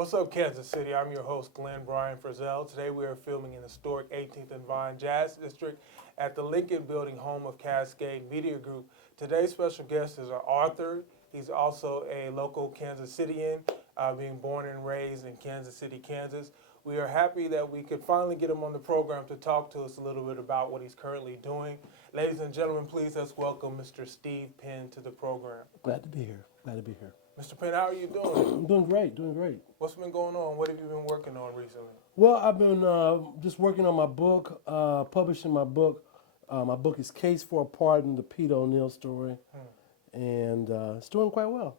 What's up, Kansas City? I'm your host, Glenn Brian Frizzell. Today we are filming in the historic 18th and Vine Jazz District at the Lincoln Building, home of Cascade Media Group. Today's special guest is an author. He's also a local Kansas Cityan, being born and raised in Kansas City, Kansas. We are happy that we could finally get him on the program to talk to us a little bit about what he's currently doing. Ladies and gentlemen, please let's welcome Mr. Steve Penn to the program. Glad to be here. Glad to be here. Mr. Penn, how are you doing? I'm doing great. Doing great. What's been going on? What have you been working on recently? Well, I've been just working on my book, publishing my book. My book is Case for a Pardon: The Pete O'Neill Story, and it's doing quite well.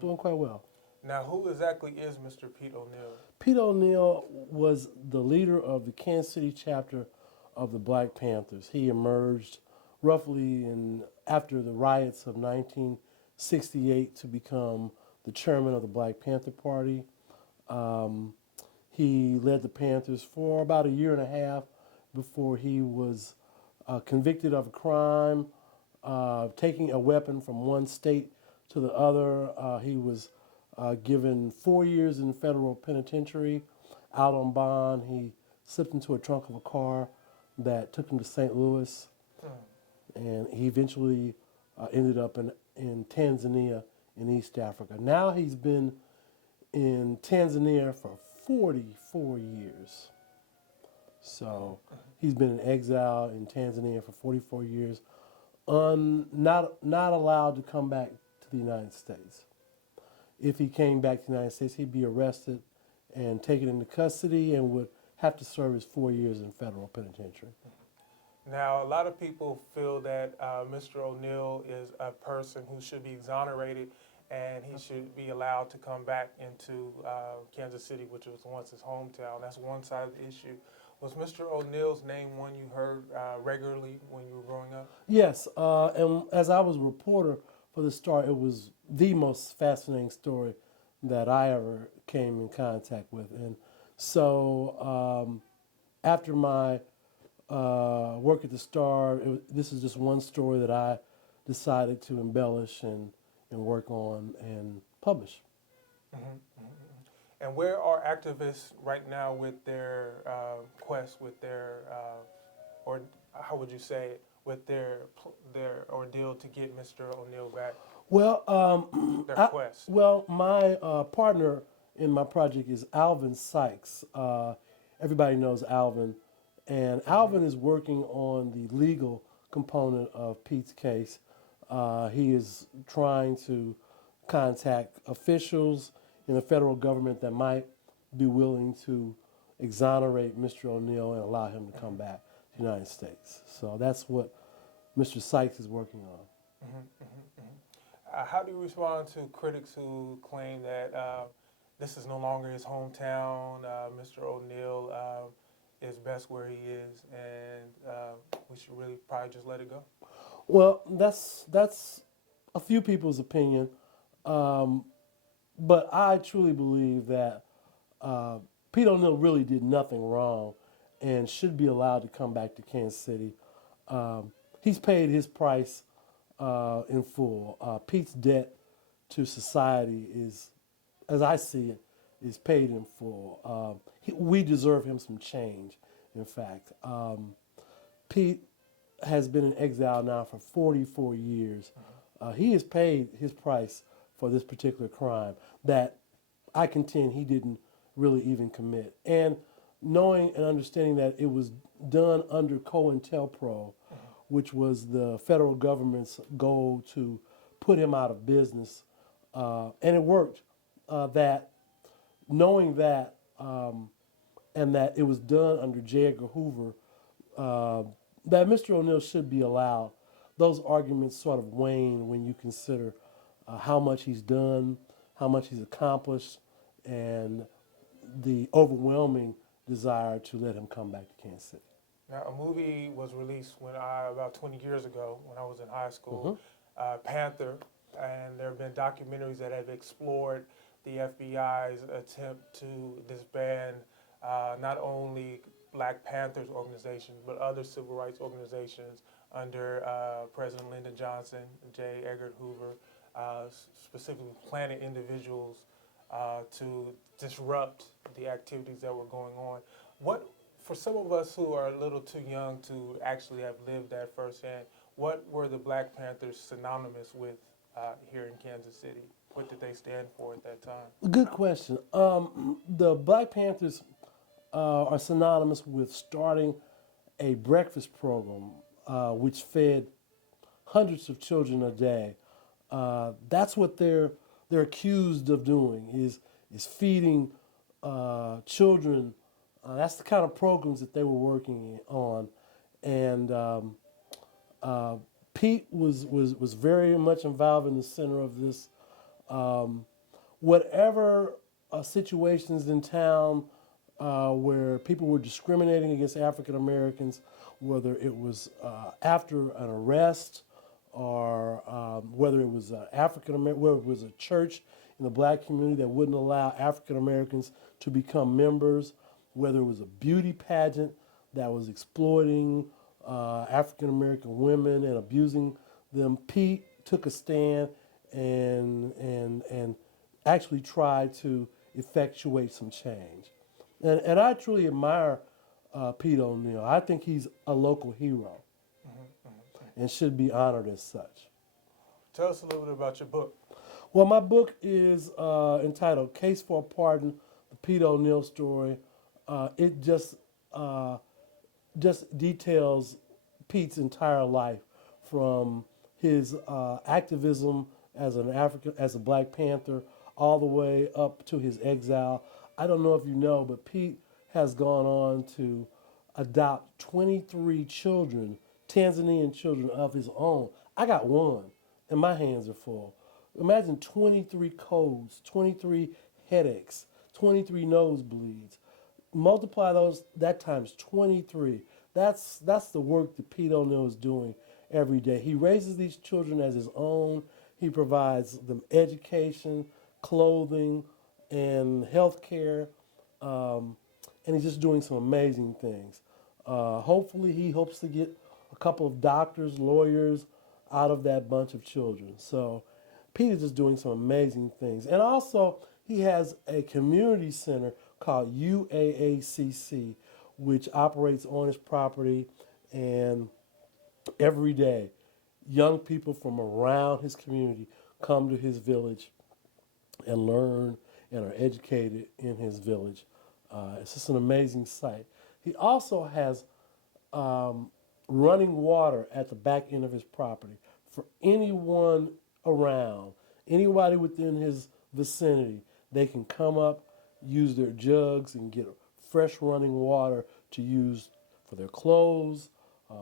Doing quite well. Now, who exactly is Mr. Pete O'Neill? Pete O'Neill was the leader of the Kansas City chapter of the Black Panthers. He emerged roughly after the riots of 1968 to become the chairman of the Black Panther Party. He led the Panthers for about a year and a half before he was convicted of a crime, taking a weapon from one state to the other. He was given 4 years in federal penitentiary. Out on bond, he slipped into a trunk of a car that took him to St. Louis, and he eventually ended up in Tanzania in East Africa. Now he's been in Tanzania for 44 years. So he's been in exile in Tanzania for 44 years, not allowed to come back to the United States. If he came back to the United States, he'd be arrested and taken into custody and would have to serve his 4 years in federal penitentiary. Now, a lot of people feel that Mr. O'Neill is a person who should be exonerated and he should be allowed to come back into Kansas City, which was once his hometown. That's one side of the issue. Was Mr. O'Neill's name one you heard regularly when you were growing up? Yes, and as I was a reporter for the Star, it was the most fascinating story that I ever came in contact with. And so after my work at the Star, this is just one story that I decided to embellish and work on and publish. And where are activists right now with their quest, with their, or how would you say it, with their ordeal to get Mr. O'Neill back? Well, Their quest. Well, my partner in my project is Alvin Sykes. Everybody knows Alvin, and Alvin is working on the legal component of Pete's case. He is trying to contact officials in the federal government that might be willing to exonerate Mr. O'Neill and allow him to come back to the United States. So that's what Mr. Sykes is working on. How do you respond to critics who claim that this is no longer his hometown, Mr. O'Neill is best where he is, and we should really probably just let it go? Well, that's a few people's opinion, but I truly believe that Pete O'Neill really did nothing wrong and should be allowed to come back to Kansas City. He's paid his price in full. Pete's debt to society is, as I see it, is paid in full. We deserve him some change, in fact. Pete has been in exile now for 44 years. He has paid his price for this particular crime that I contend he didn't really even commit. And knowing and understanding that it was done under COINTELPRO, which was the federal government's goal to put him out of business, and it worked. Knowing that, and that it was done under J. Edgar Hoover, that Mr. O'Neill should be allowed, those arguments sort of wane when you consider how much he's done, how much he's accomplished, and the overwhelming desire to let him come back to Kansas City. Now, a movie was released about 20 years ago when I was in high school, Panther, and there have been documentaries that have explored the FBI's attempt to disband not only Black Panthers organizations, but other civil rights organizations under President Lyndon Johnson, J. Edgar Hoover, specifically planted individuals to disrupt the activities that were going on. What, for some of us who are a little too young to actually have lived that firsthand, what were the Black Panthers synonymous with here in Kansas City? What did they stand for at that time? Good question. The Black Panthers are synonymous with starting a breakfast program which fed hundreds of children a day. That's what they're accused of doing is feeding children. That's the kind of programs that they were working on, and Pete was very much involved in the center of this. Whatever situations in town where people were discriminating against African Americans, whether it was after an arrest or whether it was whether it was a church in the black community that wouldn't allow African Americans to become members, whether it was a beauty pageant that was exploiting African American women and abusing them, Pete took a stand and actually tried to effectuate some change. And I truly admire Pete ONeill. I think he's a local hero and should be honored as such. Tell us a little bit about your book. Well, my book is entitled Case for a Pardon, the Pete ONeill story. It just details Pete's entire life, from his activism as as a Black Panther, all the way up to his exile. I don't know if you know, but Pete has gone on to adopt 23 children, Tanzanian children of his own. I got one, and my hands are full. Imagine 23 colds, 23 headaches, 23 nosebleeds. Multiply that times 23. That's the work that Pete ONeill is doing every day. He raises these children as his own. He provides them education, clothing, and health care. And he's just doing some amazing things. Hopefully, he hopes to get a couple of doctors, lawyers out of that bunch of children. So Pete is just doing some amazing things. And also, he has a community center called UAACC, which operates on his property, and every day, young people from around his community come to his village and learn and are educated in his village. It's just an amazing sight. He also has running water at the back end of his property for anyone around, anybody within his vicinity. They can come up, use their jugs, and get fresh running water to use for their clothes,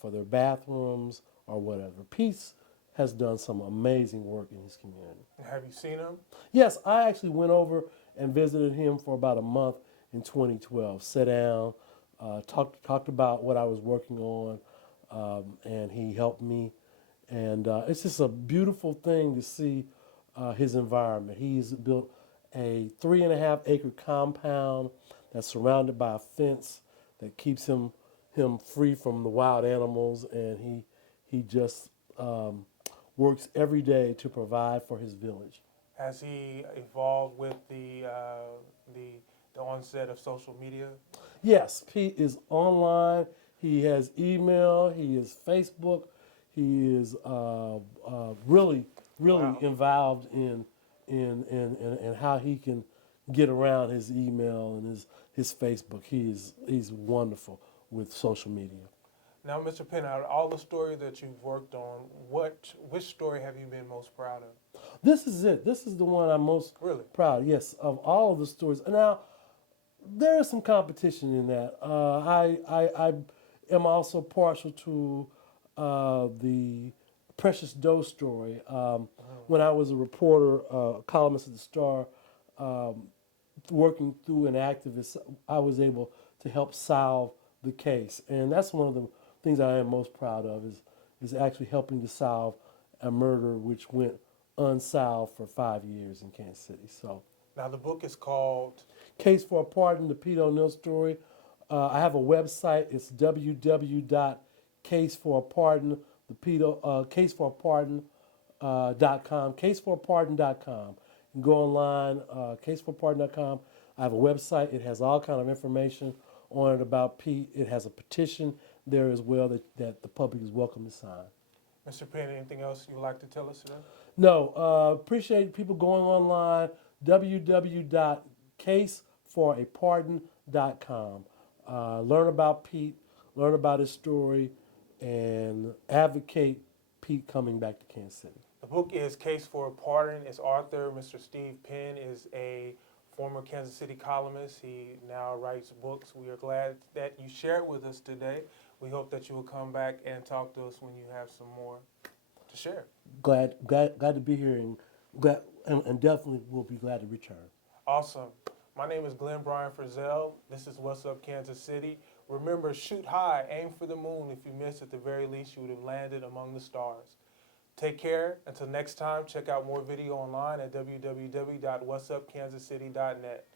for their bathrooms, or whatever. Pete has done some amazing work in his community. Have you seen him? Yes, I actually went over and visited him for about a month in 2012. Sat down, talked about what I was working on, and he helped me. And it's just a beautiful thing to see his environment. He's built a 3.5 acre compound that's surrounded by a fence that keeps him free from the wild animals, and he just works every day to provide for his village. Has he evolved with the onset of social media? Yes, Pete is online. He has email. He is Facebook. He is really Wow. involved in how he can get around his email and his Facebook. He's wonderful with social media. Now, Mr. Penn, out of all the stories that you've worked on, which story have you been most proud of? This is it. This is the one I'm most Really? proud. Yes, of all of the stories. Now, there is some competition in that. I am also partial to the Precious Doe story. When I was a reporter, columnist at the Star, working through an activist, I was able to help solve the case, and that's one of the things I am most proud of is actually helping to solve a murder which went unsolved for 5 years in Kansas City. So Now, the book is called Case for a Pardon, the Pete ONeill story. I have a website. It's www.caseforapardon, caseforapardon.com, caseforapardon.com. You can go online, caseforpardon.com. I have a website. It has all kind of information on it about Pete. It has a petition there as well that the public is welcome to sign. Mr. Penn, anything else you'd like to tell us today? No, appreciate people going online, www.caseforapardon.com. Learn about Pete, learn about his story, and advocate Pete coming back to Kansas City. The book is Case for a Pardon. Its author, Mr. Steve Penn, is a former Kansas City columnist. He now writes books. We are glad that you shared with us today. We hope that you will come back and talk to us when you have some more to share. Glad to be here, and definitely will be glad to return. Awesome. My name is Glenn Bryan Frizzell. This is What's Up Kansas City. Remember, shoot high, aim for the moon. If you miss, at the very least, you would have landed among the stars. Take care. Until next time, check out more video online at www.whatsupkansascity.net.